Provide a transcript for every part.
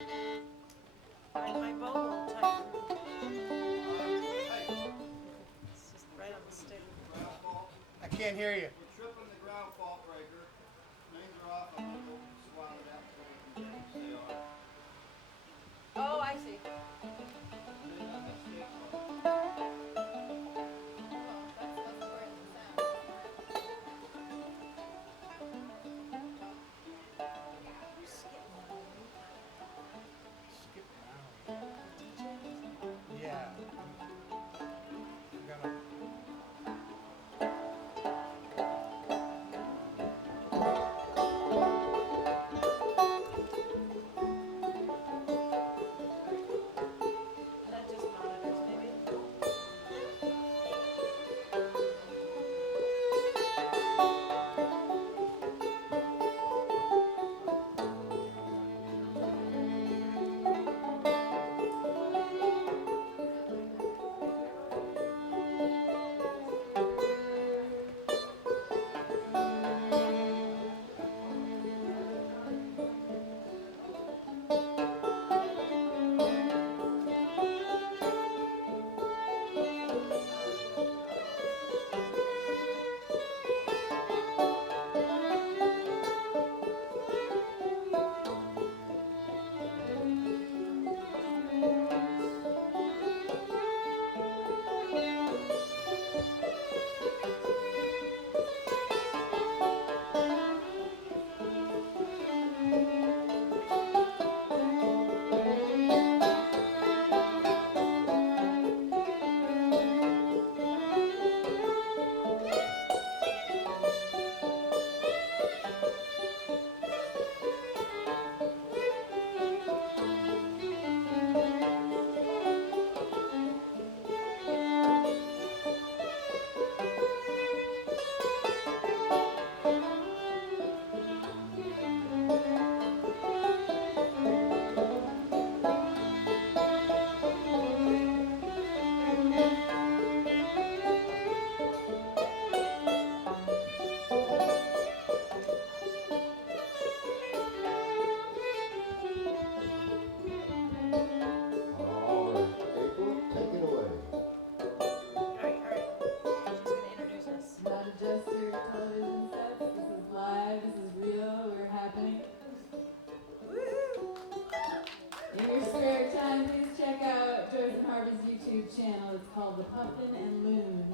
My bow won't tighten. It's just right on the stick. I can't hear you. We're tripping the ground fault breaker. Mains are off. I'm going to go swat it out so we can stay on. Oh, I see. Skip around. Yeah. I'm gonna. That just monitors maybe. All right, April, take it away. Alright. She's gonna introduce us. Not just your television sets. This is live. This is real. We're happening. In your spare time, please check out Joyce and Harvey's YouTube channel. It's called The Pumpkin and Loon.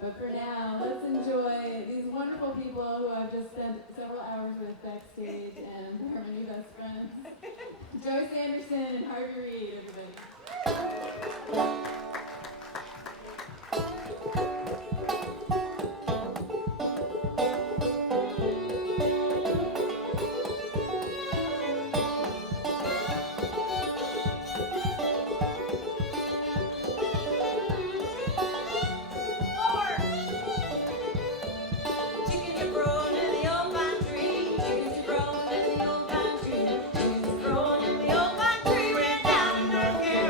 But for now, let's enjoy these wonderful people who I've just spent several hours with backstage and are my new best friends. Joyce Andresen and Harvey Reid, everybody. Chickens are growing in the old pine tree. Chickens are growing in the old pine tree. Chickens are growing in the old pine tree. We're down in North Carolina.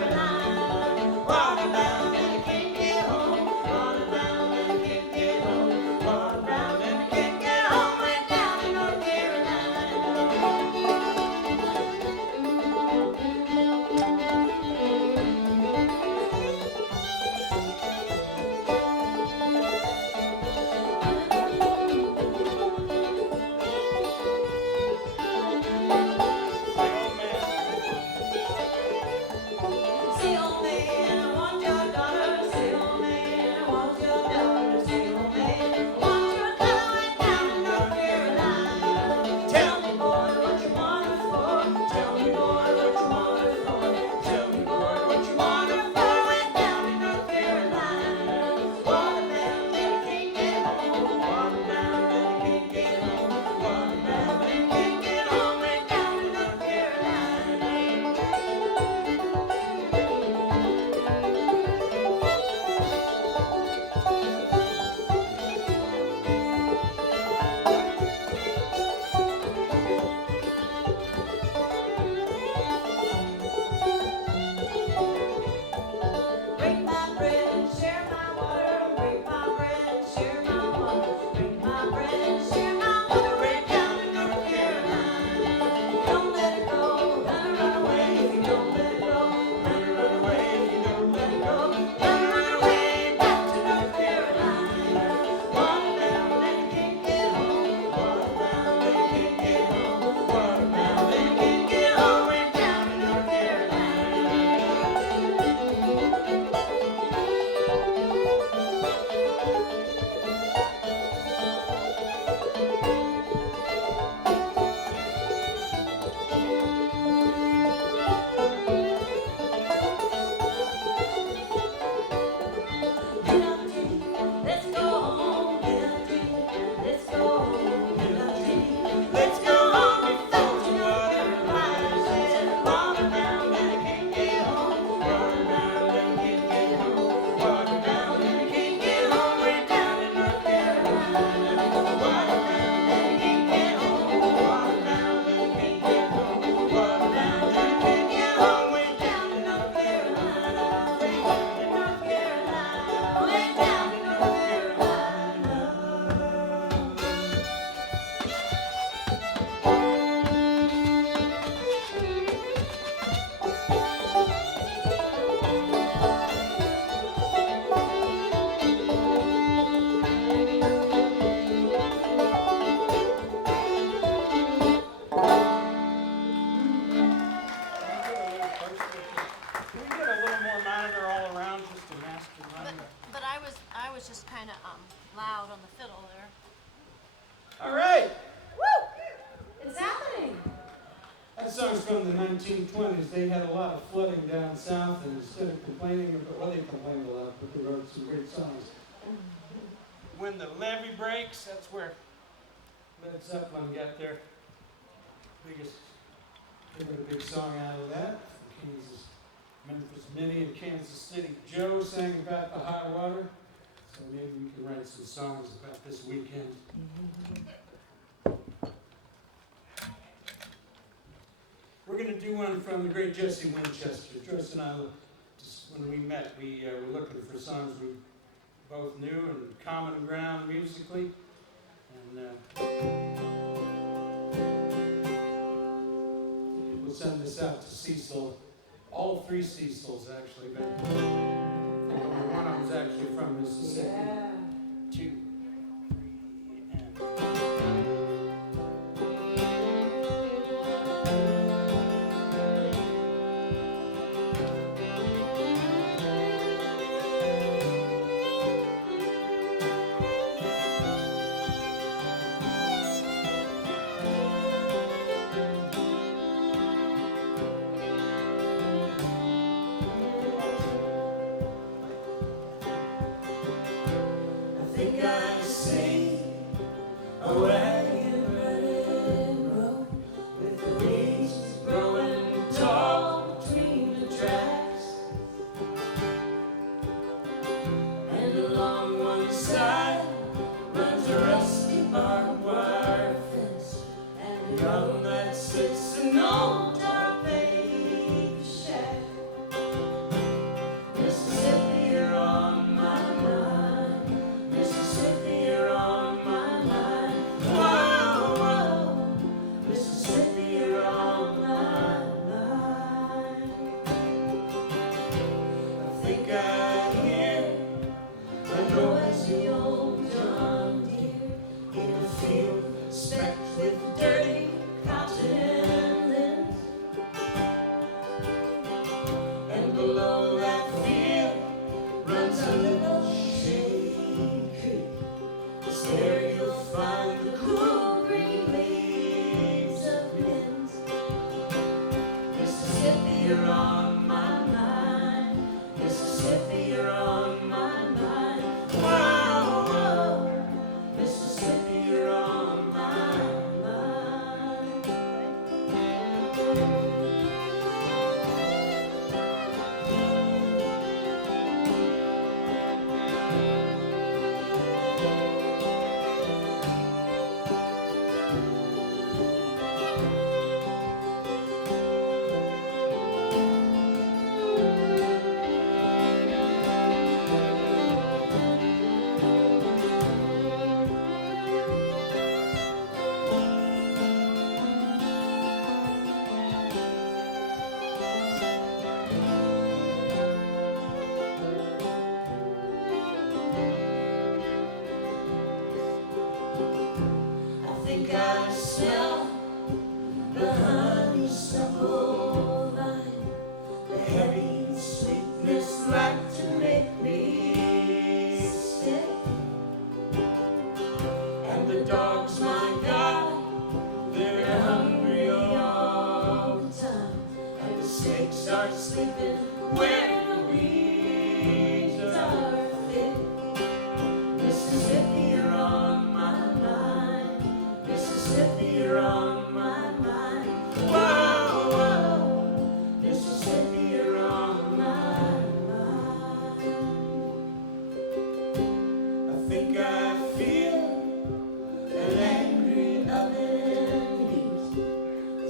from the 1920s. They had a lot of flooding down south, and instead of complaining about, well, they complained a lot, but they wrote some great songs. When the levee breaks, that's where Led Zeppelin got their biggest, they got a big song out of that. Kansas, Memphis Minnie and Kansas City Joe sang about the high water. So maybe we can write some songs about this weekend. We're going to do one from the great Jesse Winchester. Joyce and I, when we met, we were looking for songs we both knew and common ground musically. And we'll send this out to Cecil. All three Cecils, actually, but one of them's actually from Mississippi. Yeah. 2, 3, and...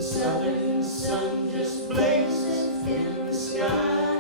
Southern sun just blazes in the sky.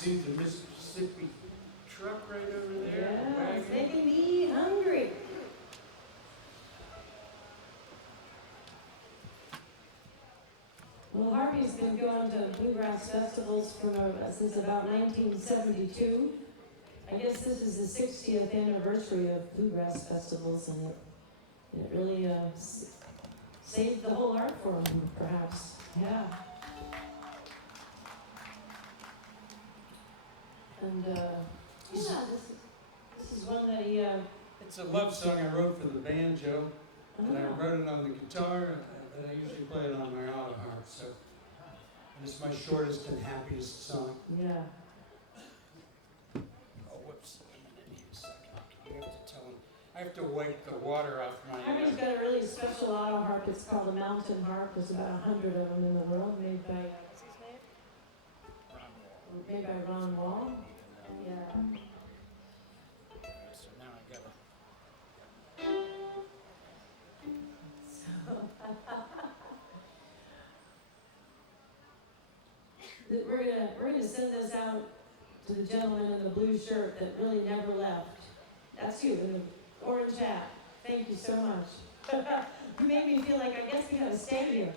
see the Mississippi truck right over there. Yeah, it's wagon. making me hungry. Well, Harvey's been going to Bluegrass festivals since about 1972. I guess this is the 60th anniversary of Bluegrass festivals, and it really saved the whole art form, perhaps. Yeah. And yeah, this is one that he. It's a love song I wrote for the banjo, and I Oh. wrote it on the guitar, and I usually play it on my auto harp. So and it's my shortest and happiest song. Yeah. Oh, whoops! I need a second. I have to tell him. I have to wipe the water off my. Harvey's got a really special auto harp. It's called a mountain harp. There's about 100 of them in the world, made by Ron Wall. Yeah. So now I gotta. We're gonna send this out to the gentleman in the blue shirt that really never left. That's you in the orange hat. Thank you so much. You made me feel like I guess we gotta stay here.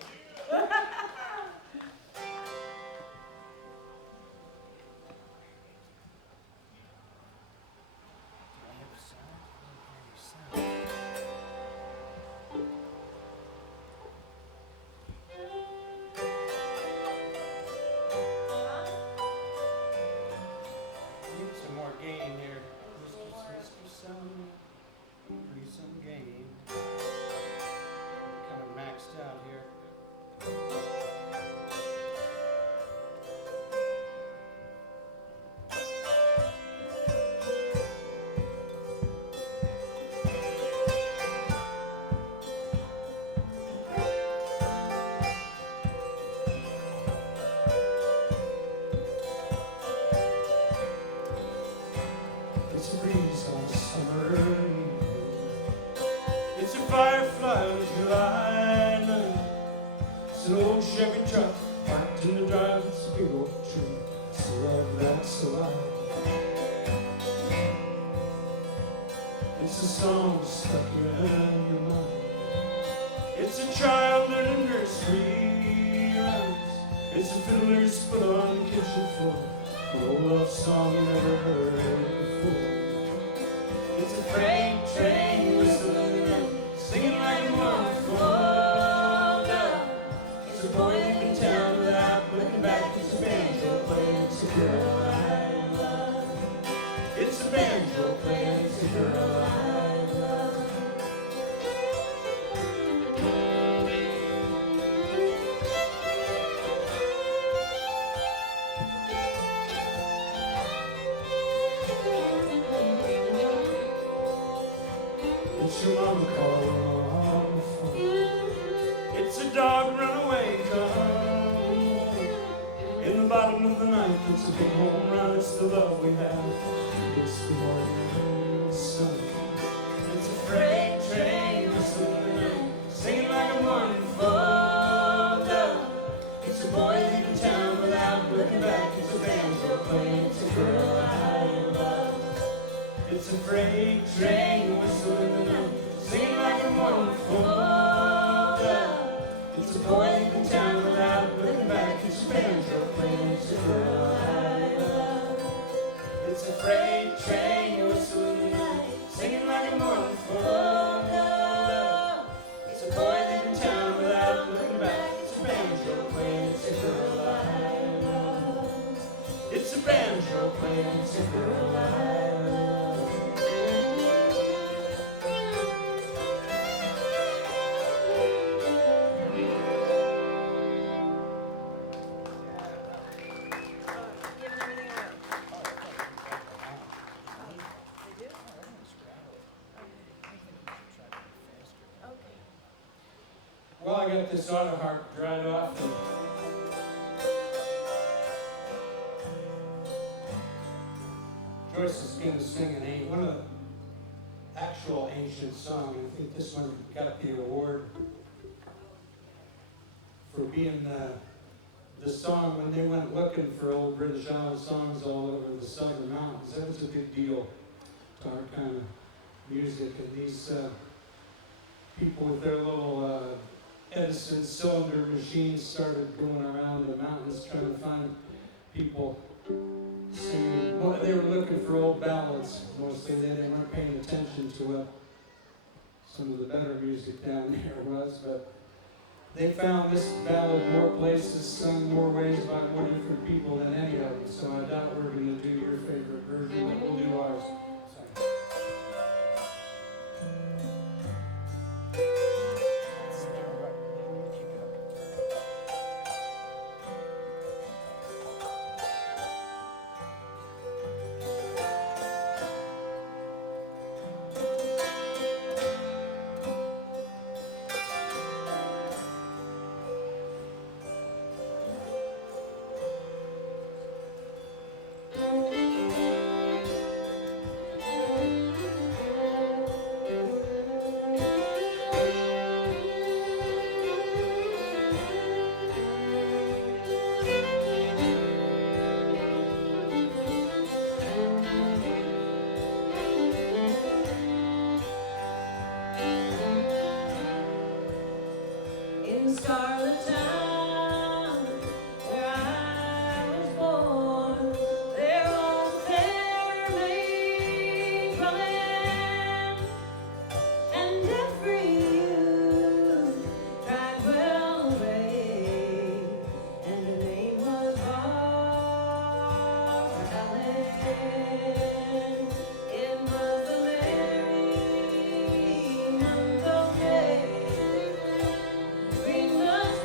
Well, I got this auto harp dried off. And Joyce is going to sing one of the actual ancient songs. I think this one got the award for being the the song when they went looking for old British Isles songs all over the Southern Mountains. That was a big deal to our kind of music. And these people with their little Edison cylinder machines started going around the mountains trying to find people singing. Well, they were looking for old ballads mostly. They weren't paying attention to what some of the better music down there was, but they found this ballad more places, sung more ways by more different people than any of them. So I doubt we're going to do your favorite version, but we'll do ours. So. Green was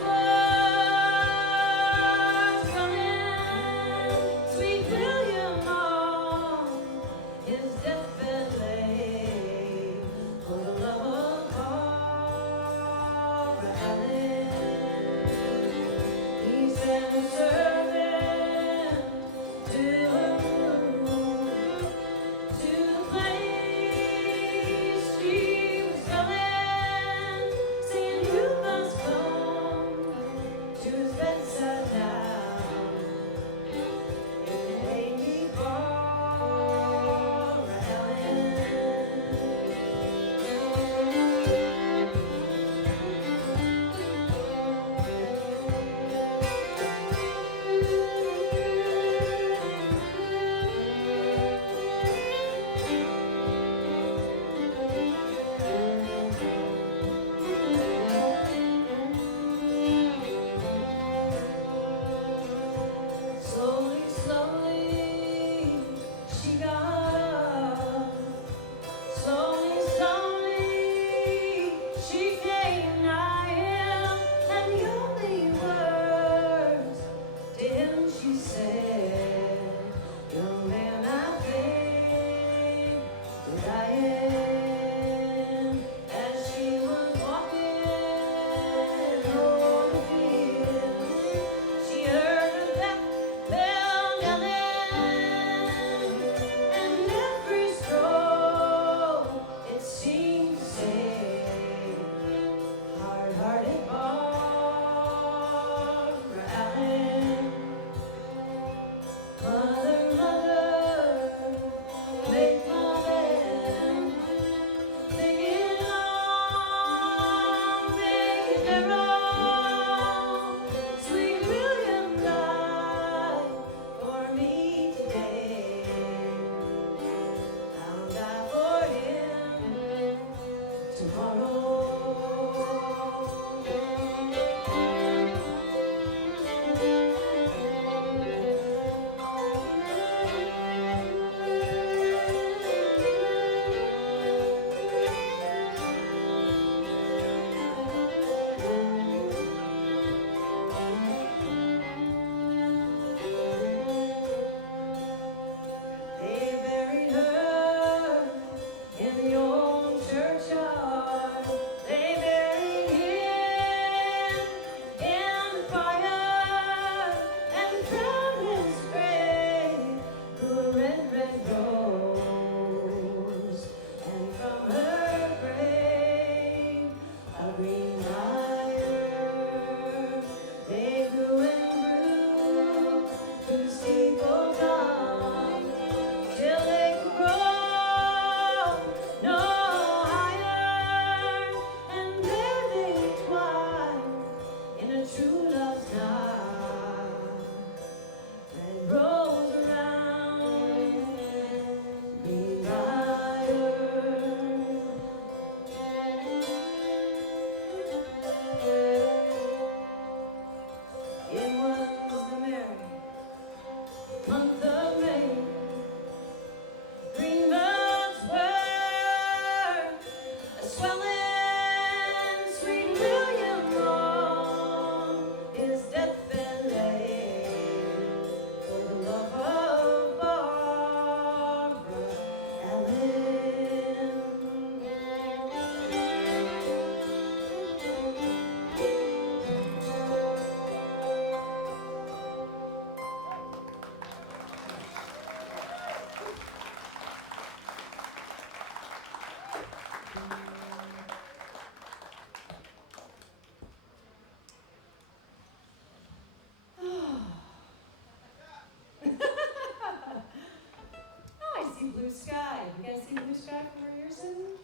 blue sky from where you're sitting?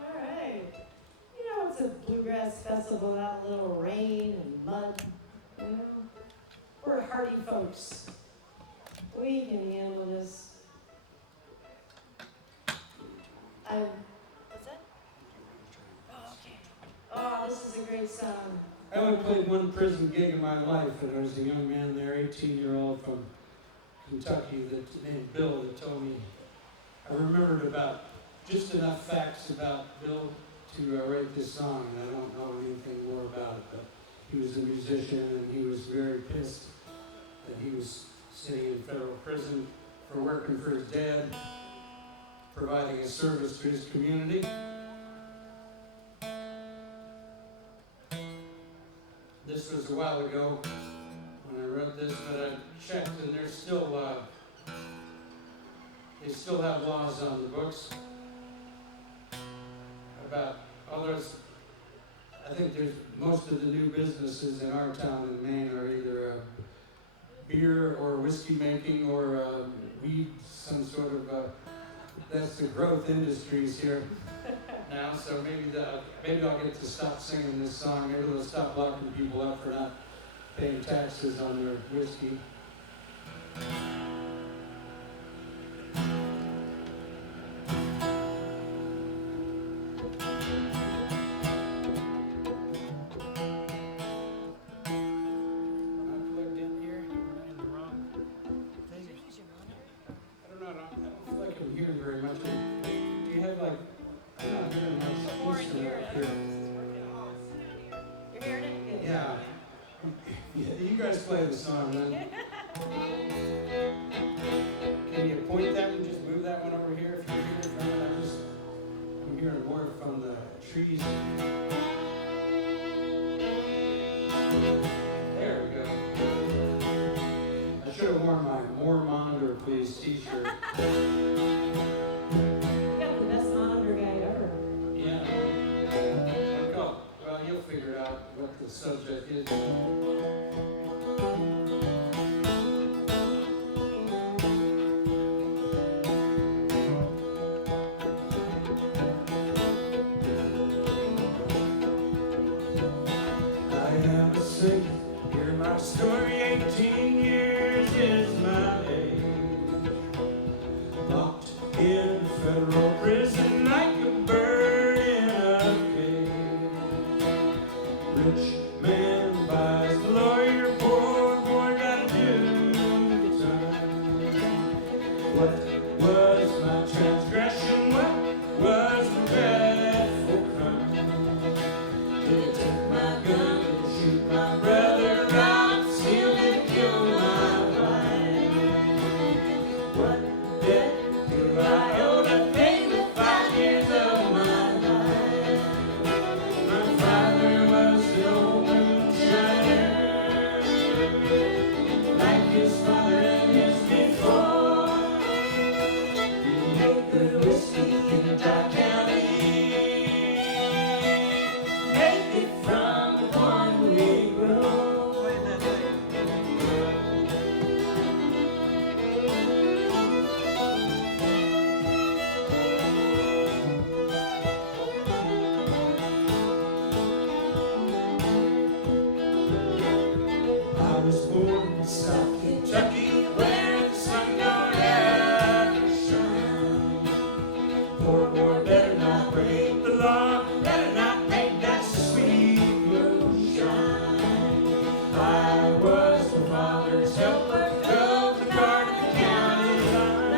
All right. You know, it's a bluegrass festival without a little rain and mud. You know, we're hardy folks. We can handle this. What's that? Oh, okay. Oh, this is a great song. I only played one prison gig in my life, and there was a young man there, 18-year-old from Kentucky, named Bill, that told me. I remembered about just enough facts about Bill to write this song, and I don't know anything more about it, but he was a musician, and he was very pissed that he was sitting in federal prison for working for his dad, providing a service to his community. This was a while ago when I wrote this, but I checked, and they're still, they still have laws on the books about others. I think there's most of the new businesses in our town in Maine are either beer or whiskey making or weed, some sort of, that's the growth industries here now, so maybe I'll get to stop singing this song. Maybe they'll stop locking people up for not paying taxes on their whiskey. Play the song then. Can you point that and just move that one over here if you're hearing from it? I'm hearing more from the trees. There we go. I should have worn my More Monitor Please t-shirt. You got the best monitor guy ever. Yeah. Well, you'll figure out what the subject is. Hear my story, 18 years is my age. Locked in federal prison like a bird in a cage. Rich man buys the lawyer, poor boy gotta do the time. What was my transgression? What was my dreadful crime? Did they take my gun? Shoot my brother out, steal and kill my wife. What debt do I owe to pay the 5 years of my life? My father was an old moonshiner, like his father and his before. He made good whiskey in Dry County, made it from the corn we grow. I was born in South Kentucky, where the sun don't ever shine. Poor boy better not break the law, better not make that sweet moonshine. I was the father's helper, drove the car to the county line.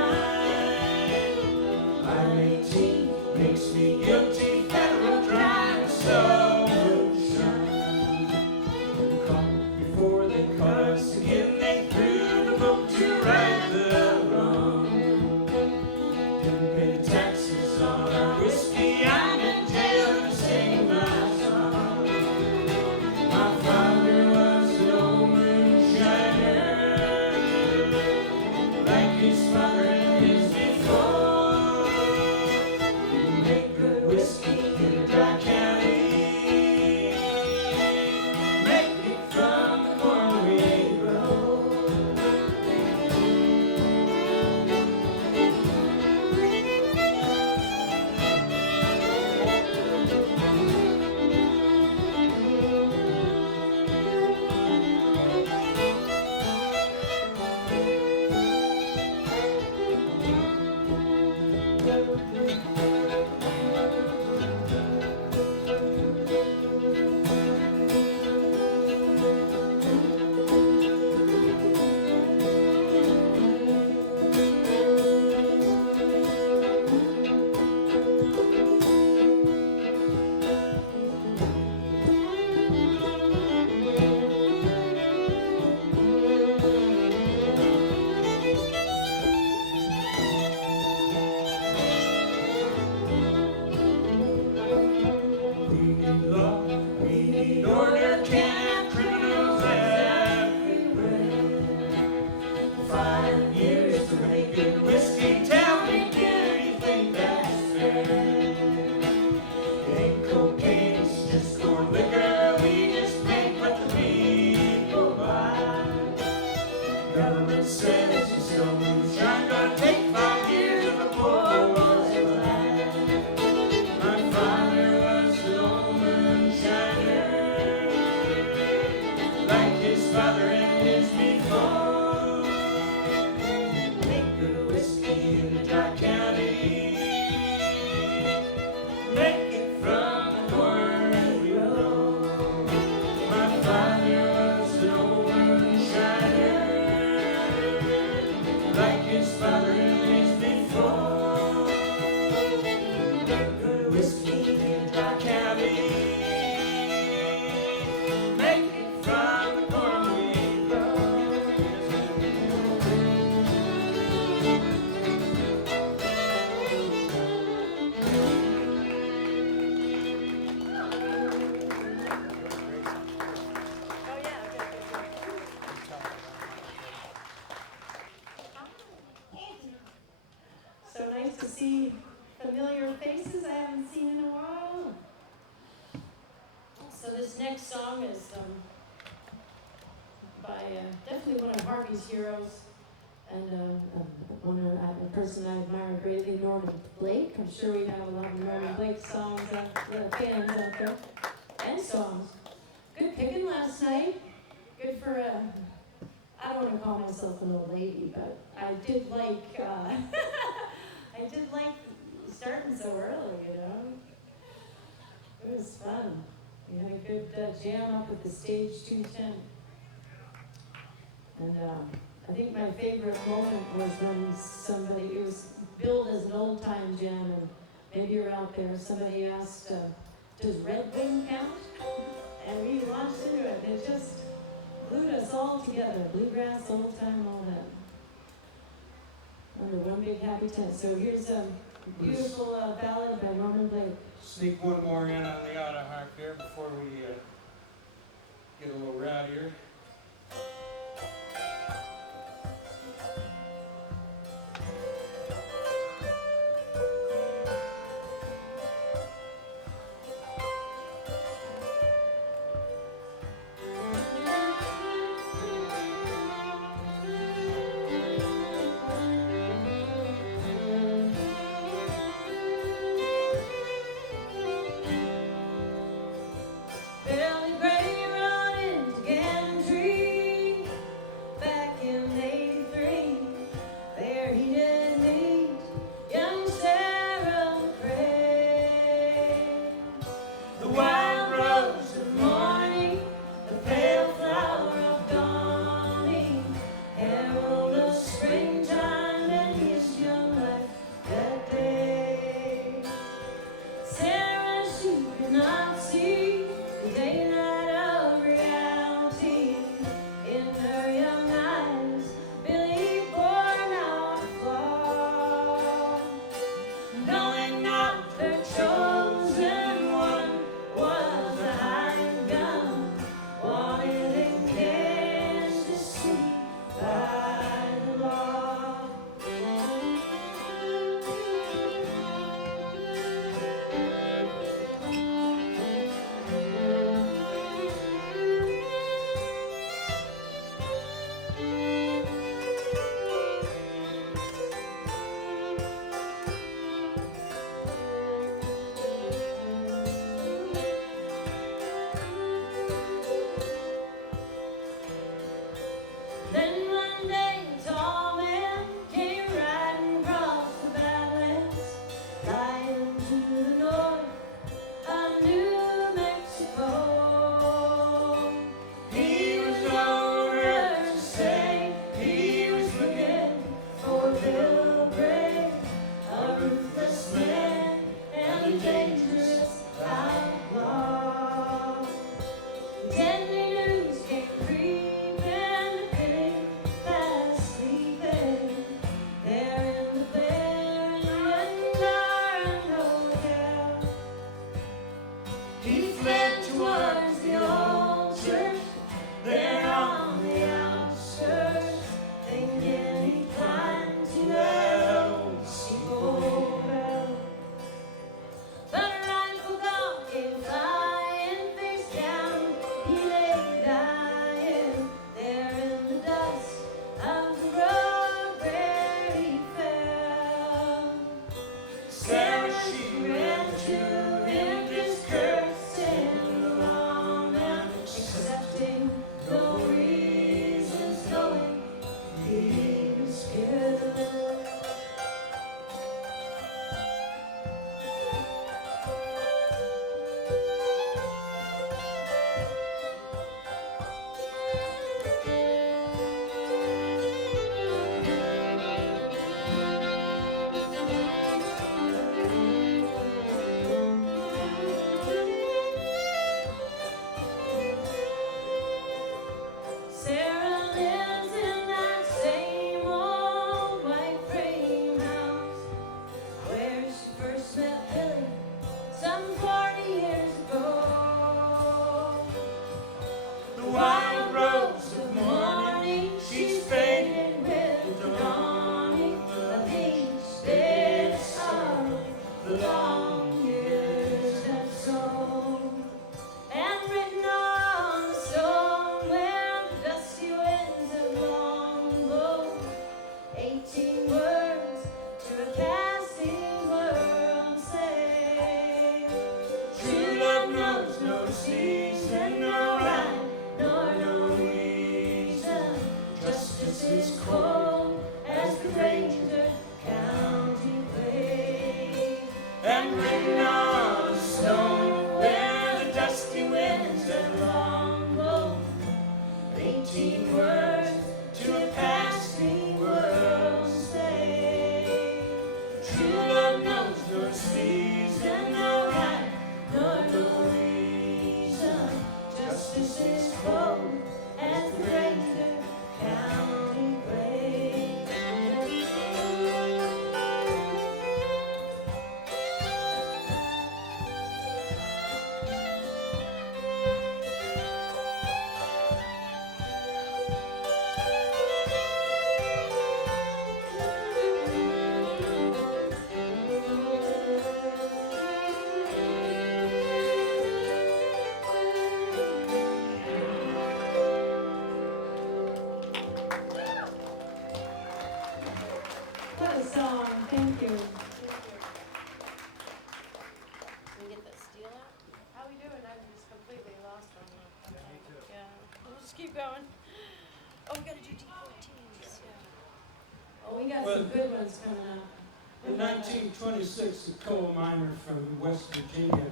I'm 18, makes me guilty, federal crime, so moonshine. Caught before they caught us again, they threw the book to right the wrong. Didn't pay the taxes on our whiskey, I'm in jail to sing my song. My father was an old moonshiner, like his father and his before. He made good Harvey's heroes, and a person I admire greatly, Norman Blake. I'm sure we have a lot of Norman Blake songs, fans out there, and songs. Good picking last night. Good for I don't want to call myself an old lady, but I did like I did like starting so early, you know. It was fun. We had a good jam up at the stage 210. And I think my favorite moment was when it was billed as an old time jam, and maybe you're out there, somebody asked, does Red Wing count? And we launched into it, and it just glued us all together, bluegrass, old time, all that. Under one big happy tent. So here's a beautiful ballad by Norman Blake. Sneak one more in on the auto harp here before we get a little rowdier. Billy Gray running to handwritten on a stone where the dusty winds have long blown. 18 words to a passing world say, true love knows no season, no right, nor no reason. Justice is cold as the Ranger County grave. What a song, thank you. Can we get that steel out? How we doing? I'm just completely lost on that. Yeah, me too. Yeah, we'll just keep going. Oh, we gotta do D14s, yeah. Oh, we got Well, some good ones coming up. In 1926, a coal miner from West Virginia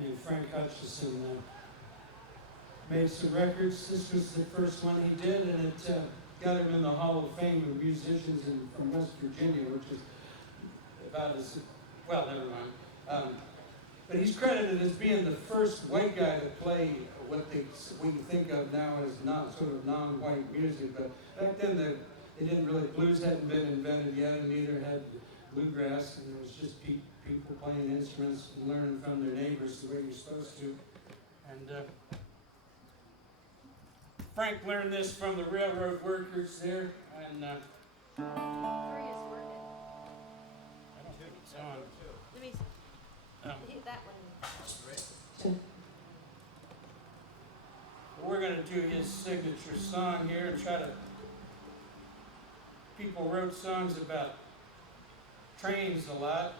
named Frank Hutchison made some records. This was the first one he did, and it got him in the Hall of Fame of musicians from West Virginia, which is about as, well, never mind. But he's credited as being the first white guy to play what we think of now as not sort of non-white music. But back then, they didn't really, blues hadn't been invented yet, and neither had bluegrass, and it was just people playing instruments and learning from their neighbors the way you're supposed to. And Frank learned this from the railroad workers there, and I 3 is working. don't think it's on. Let me hit that one. We're going to do his signature song here and try to. People wrote songs about trains a lot.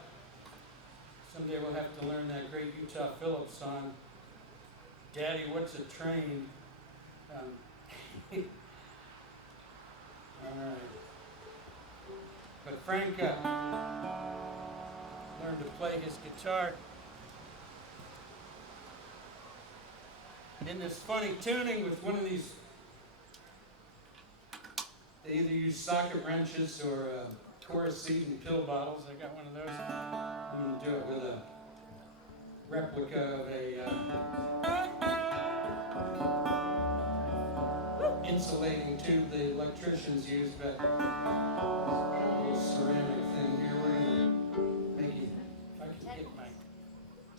Someday we'll have to learn that great Utah Phillips song, Daddy, What's a Train? All right. But Frank learned to play his guitar in this funny tuning with one of these. They either use socket wrenches or Torah-seed pill bottles. I got one of those. I'm going to do it with a replica of a insulating tube the electricians use, but a little ceramic thing here. We're going to make it, if I can get my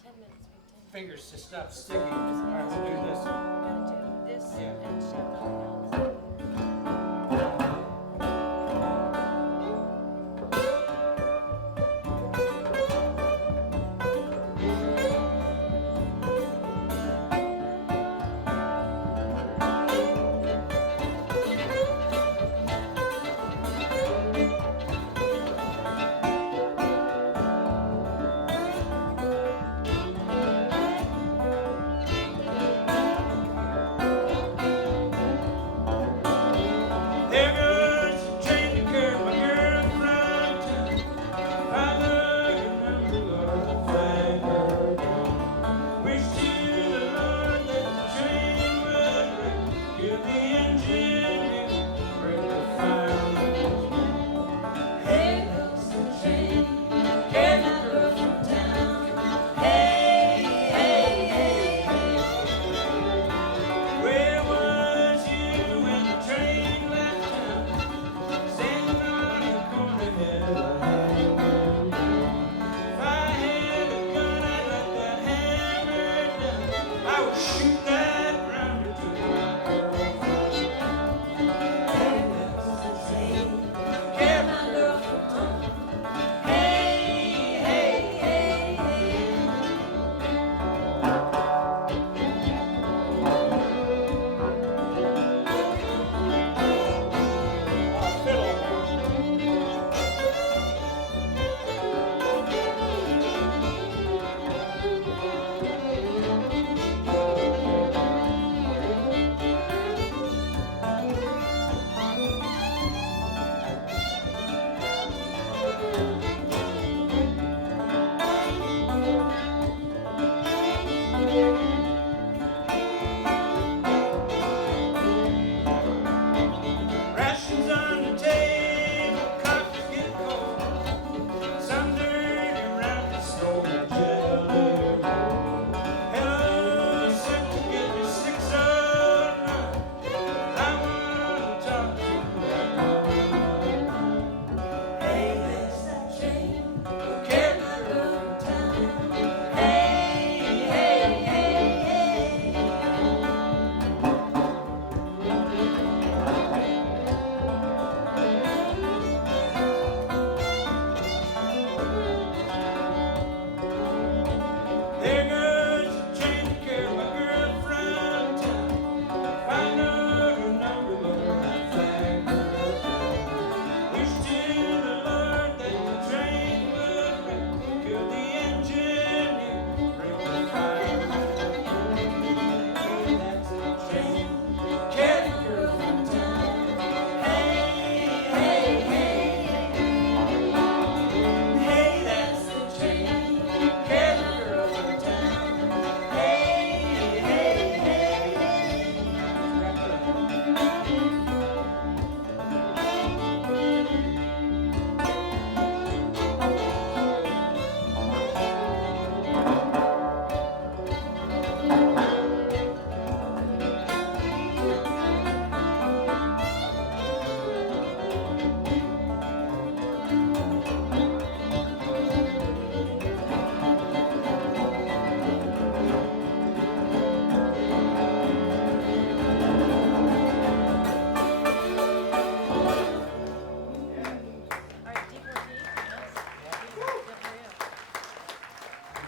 10 minutes, wait, 10. fingers to stop sticking. All right, we'll do this. We gotta do this Yeah. and shut down.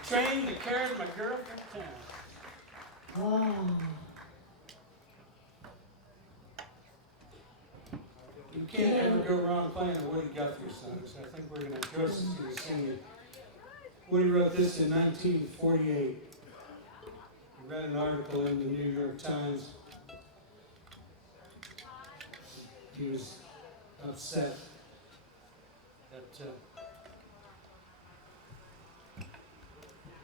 train that carried my girl from town. Oh. You can't ever go wrong playing a Woody Guthrie song, so I think we're going to, Joyce is going to sing it. Woody wrote this in 1948. I read an article in the New York Times. He was upset that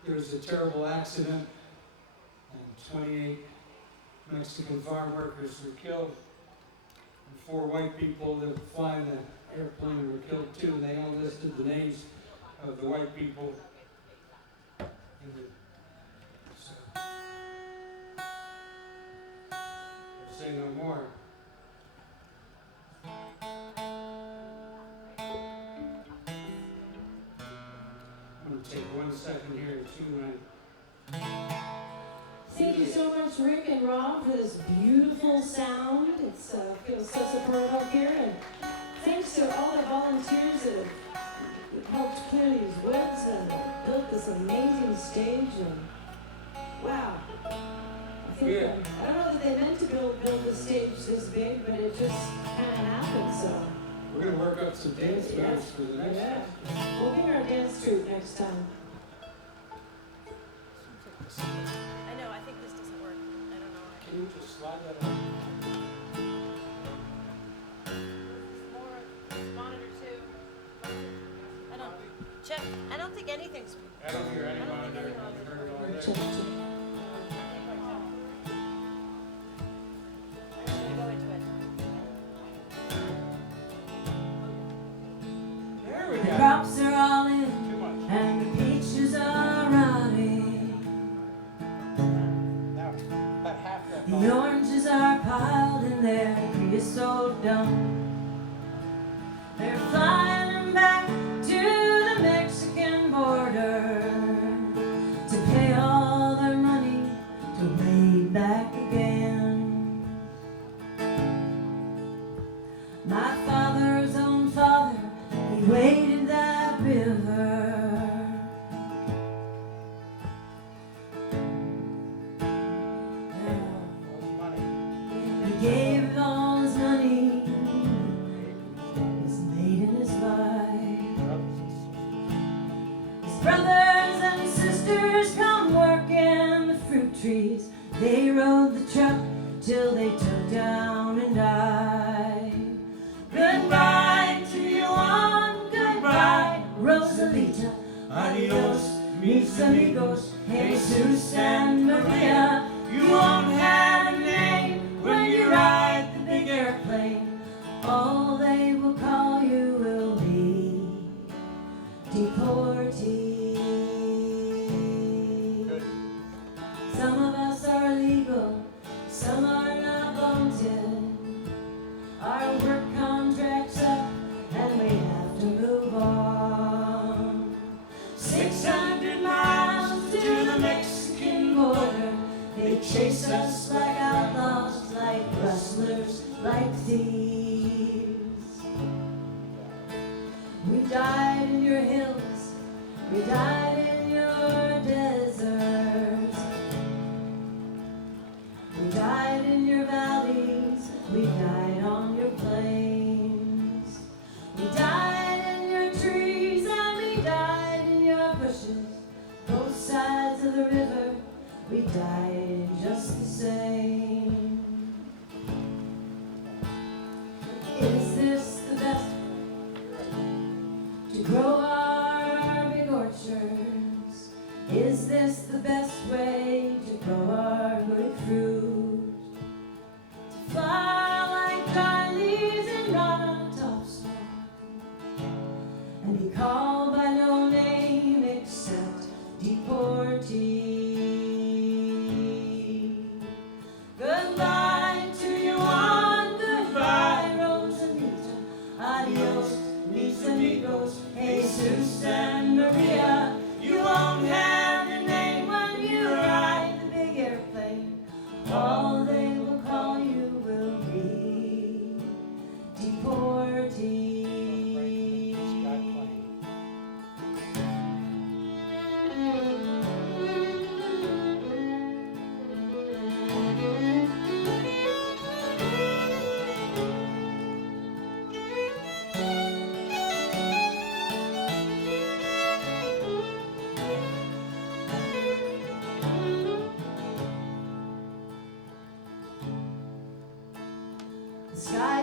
there was a terrible accident and 28 Mexican farm workers were killed. 4 white people that were flying the airplane were killed too, and they all listed the names of the white people. So, I'll say no more. I'm going to take 1 second here to tune my. Thank you so much, Rick and Rob, for this beautiful sound. It's feels so superb up here, and thanks to all the volunteers that have helped clear these woods and built this amazing stage. And wow, I think I don't know that they meant to build the stage this big, but it just kind of happened. So We're going to work up some dance moves for the next yeah, one. we'll bring our dance troupe next time. I know, I think this doesn't work. I don't know. Can you just slide that out? More monitor too. Check. I don't think anything's. I don't hear any I don't think monitor. any I monitor. heard it all there. Check, check. I'm just gonna go into it. There we The go. crops are all in Too much. and the peaches are rotting. Now, about half that. The oranges are piled in their creosote dome. They're flying them back to the Mexican border to pay all their money to wade back again. My father's own father, he waded that river. He gave all his money, his maid and his wife. His brothers and sisters come working the fruit trees. They rode the truck till they took down and died. Goodbye to you one, goodbye, Rosalita. Adios, mis amigos, Jesus and Maria. You won't have a name when you ride the big airplane. All they will call you will be deportee. Some of us are legal, some are not wanted. Our work contract's up and we have to move on. 600 miles to the Mexican border. They chase us like outlaws, like rustlers, like thieves. We died in your hills, we died in your deserts. We died in your valleys, we died on your plains. We died in your trees and we died in your bushes. Both sides of the river, we died just the same. Is this the best to grow our big orchards? Is this the best way to grow our good fruit? To fly like dry leaves and rot on a topstalk and be called by no name except deportee. Goodbye to you one, goodbye, Rosalita. Adios, mis amigos, Jesus and Maria. You won't have your name when you ride the big airplane. All they will call you will be deportee.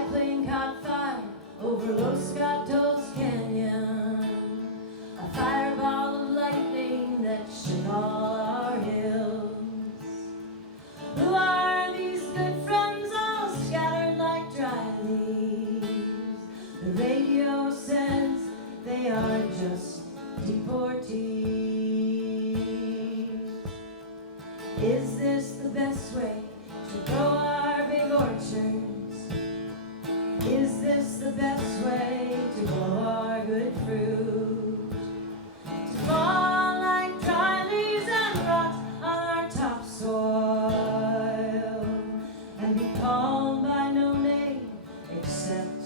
biplane caught fire over Los Gatos Canyon. A fireball of lightning that shook all our hills. Who are these good friends all scattered like dry leaves? The radio says they are just deportees. Is this the best way to grow our big orchards? Is this the best way to grow our good fruit? To fall like dry leaves and rot on our topsoil and be called by no name except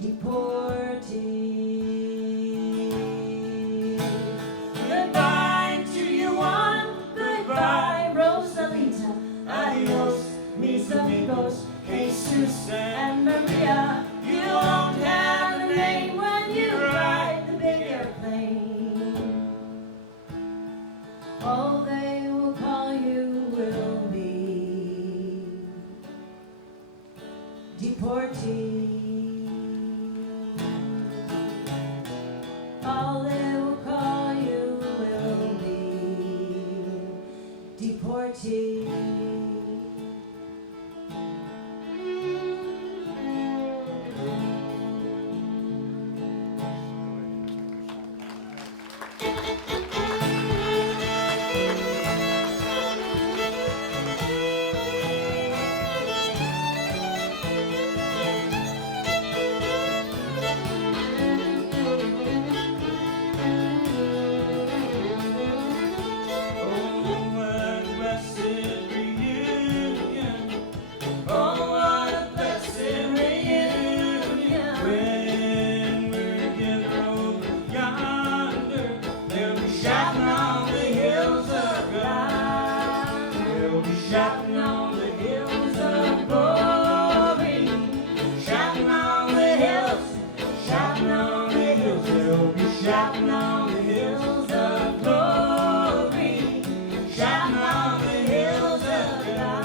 deportee. Goodbye to you one, goodbye Rosalita, adios mis amigos, Jesus and Maria. You won't have a name when you ride the big airplane. All they will call you will be deportee. All they will call you will be deportee. Shouting on the hills of glory, shouting on the hills of God.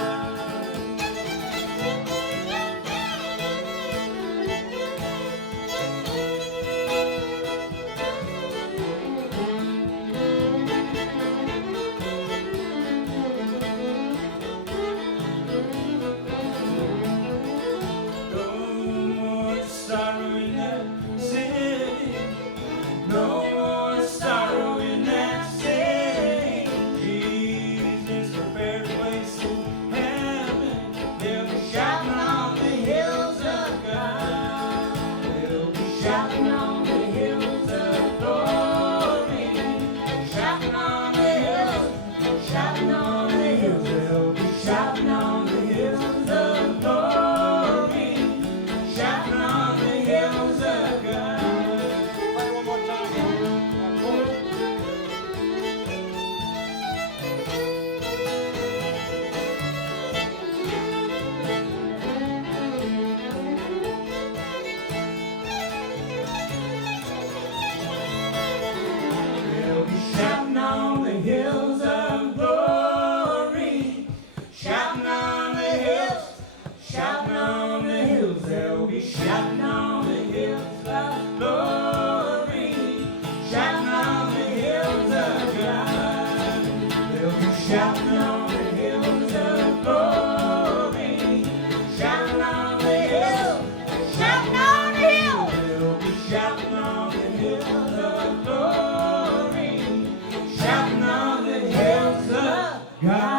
No more sorrow in that city. No more sorrow in that city. Jesus prepared a place in heaven. They'll be shouting on the hills of God. They'll be shouting on the hills of glory. Shouting on the hills, shouting on the hills. They'll be shouting on the hills of glory. Shouting on the hills of God. They'll be shouting on the hills of glory, shouting on the hills, shouting on the hills. They'll be shouting on the hills of glory, shouting on the hills of God. They'll be shouting on the hills of glory, shouting on the hills, shouting on the hills. They'll be shouting on the hills of glory, shouting on the hills of God.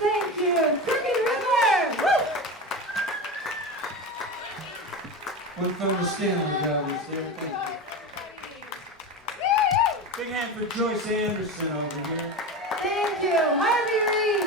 Thank you, Crooked River. Woo! What fun to stand on the job was there. Thank you. Big hand for Joyce Andresen over here. Thank you, Harvey Reid.